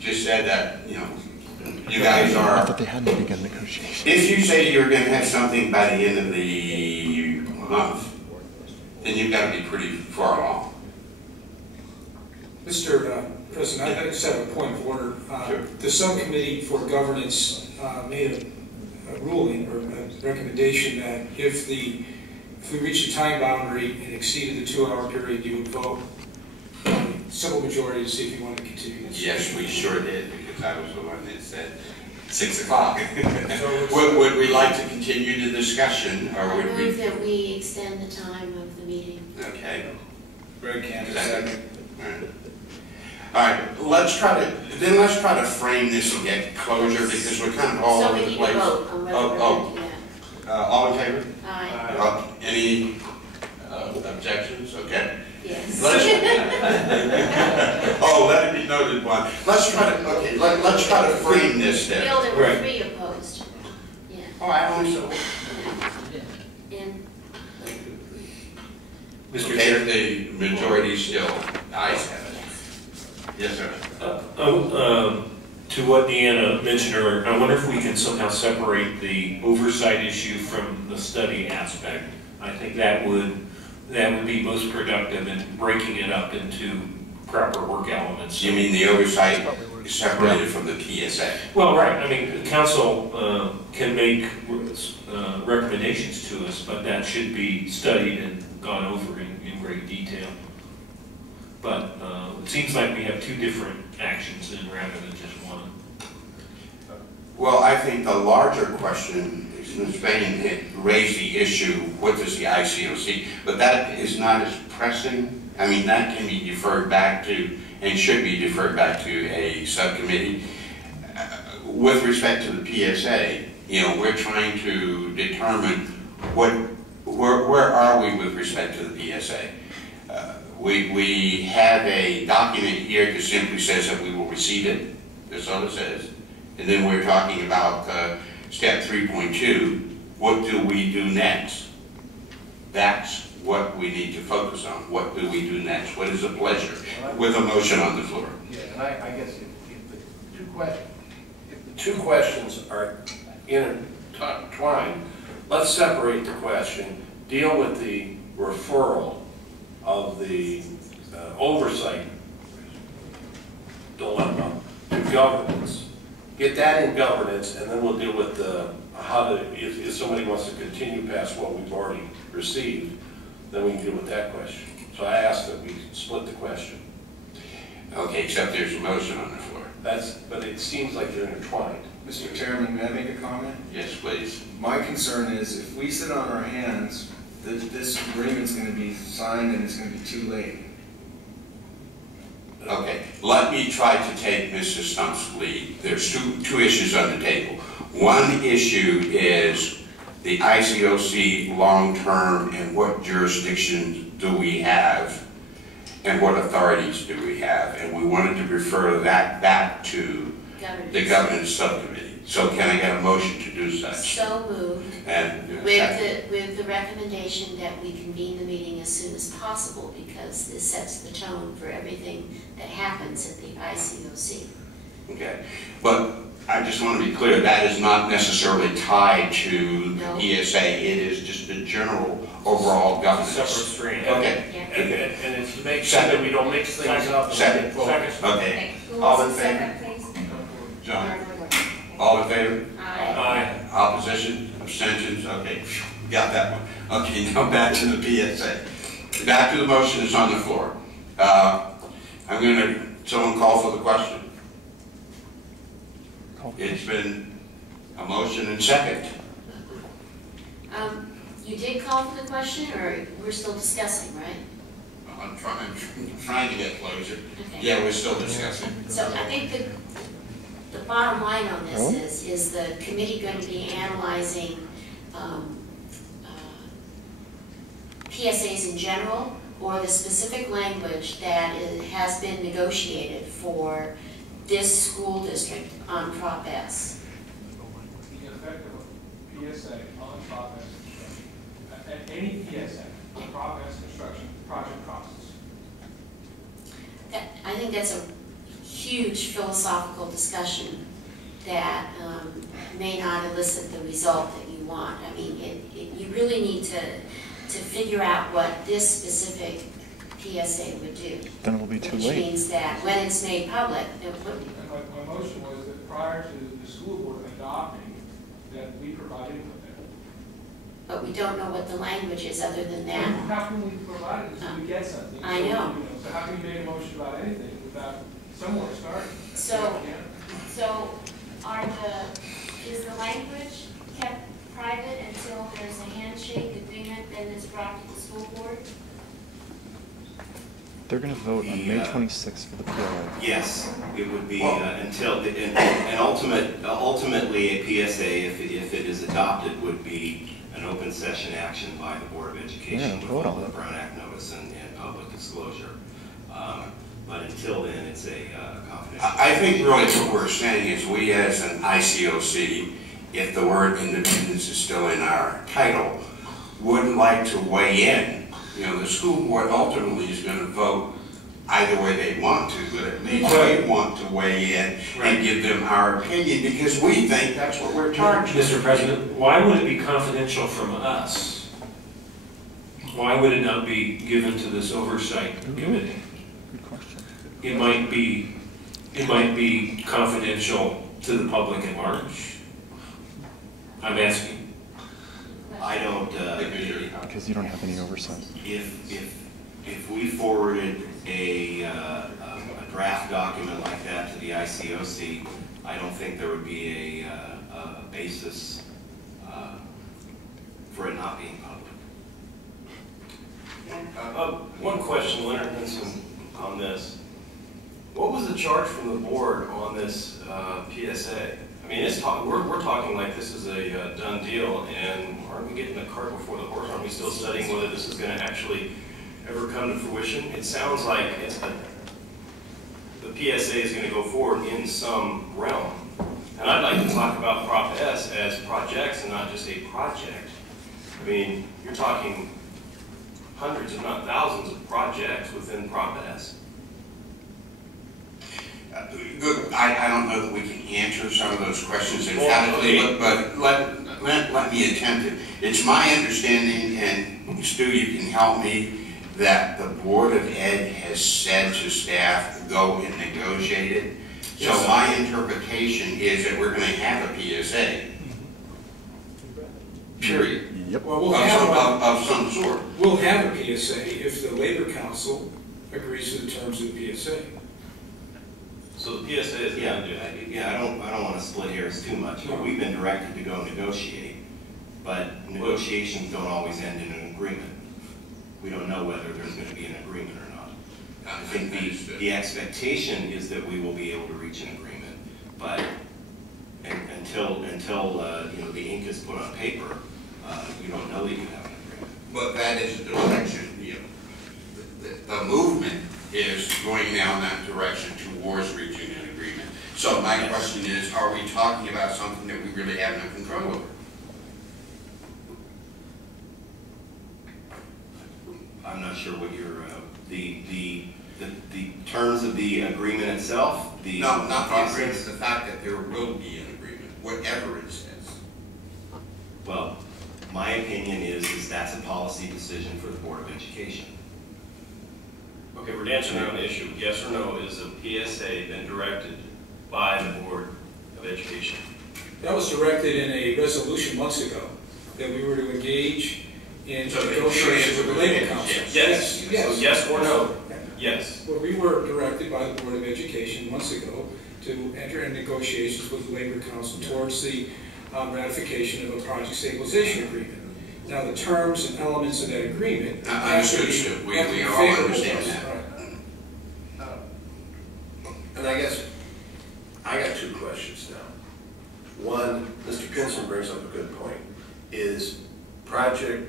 just said that, you know, you guys are... I thought they hadn't begun negotiations. If you say you're going to have something by the end of the month, then you've got to be pretty far along. Mr. President, I just have a point of order. Sure. The subcommittee for governance made a ruling or a recommendation that if we reached a time boundary and exceeded the 2-hour period, you would vote simple majority to see if you want to continue this. Yes, we sure did, because I was the one that said 6 o'clock. Would we like to continue the discussion, or would we? I move that we extend the time of the meeting. Okay. Greg Cantor, second. All right. Let's try to frame this and get closure, because we're kind of all over the place. So we need to vote on whether we're going to do that. All in favor? Aye. Any objections? Okay. Yes. Oh, let it be noted one. Let's try to frame this then. Bill, there were 3 opposed. Yeah. Oh, I only saw. And Mr. Chair, the majority still ayes have it. Yes, sir. To what Deanna mentioned earlier, I wonder if we can somehow separate the oversight issue from the study aspect. I think that would be most productive in breaking it up into proper work elements. You mean the oversight is separated from the PSA? Well, right. I mean, the council can make recommendations to us, but that should be studied and gone over in great detail. But it seems like we have 2 different actions in rather than just one. Well, I think the larger question is Ms. Bain had raised the issue, what does the ICOC, but that is not as pressing. I mean, that can be deferred back to, and should be deferred back to a subcommittee. With respect to the PSA, you know, we're trying to determine where are we with respect to the PSA. We have a document here that simply says that we will receive it. That's all it says. And then we're talking about step 3.2. What do we do next? That's what we need to focus on. What do we do next? What is a pleasure? With a motion on the floor. Yeah, and I guess if the two questions are intertwined, let's separate the question, deal with the referral of the oversight dilemma to governance. Get that in governance, and then we'll deal with the if somebody wants to continue past what we've already received, then we can deal with that question. So I ask that we split the question. Okay, except there's a motion on the floor. But it seems like they're intertwined. Mr. Chairman, may I make a comment? Yes, please. My concern is if we sit on our hands, this agreement's going to be signed and it's going to be too late. Okay, let me try to take Mrs. Stump's lead. There's two issues on the table. One issue is the ICOC long-term and what jurisdictions do we have and what authorities do we have, and we wanted to refer that back to the governance subcommittee. So can I get a motion to do such? So moved. And with the recommendation that we convene the meeting as soon as possible, because this sets the tone for everything that happens at the ICOC. Okay, but I just want to be clear, that is not necessarily tied to the PSA. It is just a general overall governance. Separate stream. Okay. Yeah. And it's to make sure that we don't mix things up. Second. Okay. All in favor? John. All in favor? Aye. Aye. Opposition? Abstentions? Okay. Got that one. Okay, now back to the PSA. Back to the motion that's on the floor. I'm going to, someone call for the question. It's been a motion and second. You did call for the question, or we're still discussing, right? I'm trying to get closure. Okay. Yeah, we're still discussing. So I think the bottom line on this is the committee going to be analyzing PSAs in general, or the specific language that has been negotiated for this school district on Prop S? The effect of a PSA on Prop S construction, any PSA on Prop S construction project costs. I think that's a huge huge philosophical discussion that may not elicit the result that you want. I mean, you really need to figure out what this specific PSA would do. Then it will be too Which late. means that when it's made public, it would, And my motion was that prior to the school board adopting, that we provide input there. but we don't know what the language is other than that. How can we provide it until we get something? I know. So how can you make a motion about anything without somewhere starting? So is the language kept private until there's a handshake agreement that is brought to the school board? They're going to vote on May 26th for the PLA. Yes, it would be until, and ultimately a PSA, if it is adopted, would be an open session action by the Board of Education with all the Brown Act notice and public disclosure. But until then, it's a confidential. I think really what we're saying is we as an ICOC, if the word independence is still in our title, would like to weigh in. You know, the school board ultimately is going to vote either way they want to, but at least we want to weigh in and give them our opinion because we think that's what we're charged with. Mr. President, why would it be confidential from us? Why would it not be given to this oversight committee? Good question. It might be confidential to the public at large. I'm asking. I don't, Because you don't have any oversight. if we forwarded a draft document like that to the ICOC, I don't think there would be a basis for it not being public. One question, Leonard Henson, on this. What was the charge from the board on this PSA? I mean, we're talking like this is a done deal, and aren't we getting the cart before the horse? Aren't we still studying whether this is going to actually ever come to fruition? It sounds like the PSA is going to go forward in some realm. And I'd like to talk about Prop S as projects and not just a project. I mean, you're talking hundreds, if not thousands, of projects within Prop S. Good. I don't know that we can answer some of those questions emphatically, but let me attempt it. It's my understanding, and Stu, you can help me, that the Board of Ed has said to staff, go and negotiate it. So my interpretation is that we're going to have a PSA. Period. Yep. Well, we'll have Of some sort. We'll have a PSA if the Labor Council agrees to the terms of the PSA. So the PSA is going to do that. Yeah, I don't want to split hairs too much, but we've been directed to go negotiate. But negotiations don't always end in an agreement. We don't know whether there's going to be an agreement or not. I think the expectation is that we will be able to reach an agreement, but until you know, the ink is put on paper, you don't know that you have an agreement. But that is the direction, you know, the movement is going down that direction towards reaching an agreement. So my question is, are we talking about something that we really have no control over? I'm not sure what your, the terms of the agreement itself, No, not the agreement, it's the fact that there will be an agreement, whatever it says. Well, my opinion is that's a policy decision for the Board of Education. Okay, we're dancing around the issue. Yes or no, is a PSA been directed by the Board of Education? That was directed in a resolution months ago, that we were to engage in negotiations with the Labor Council. Yes. Yes. So yes or no? Yes. Well, we were directed by the Board of Education months ago to enter in negotiations with the Labor Council towards the ratification of a project stabilization agreement. Now, the terms and elements of that agreement Understood. We all understand that. Right. And I guess I got two questions now. One, Mr. Pinson brings up a good point. Is Proposition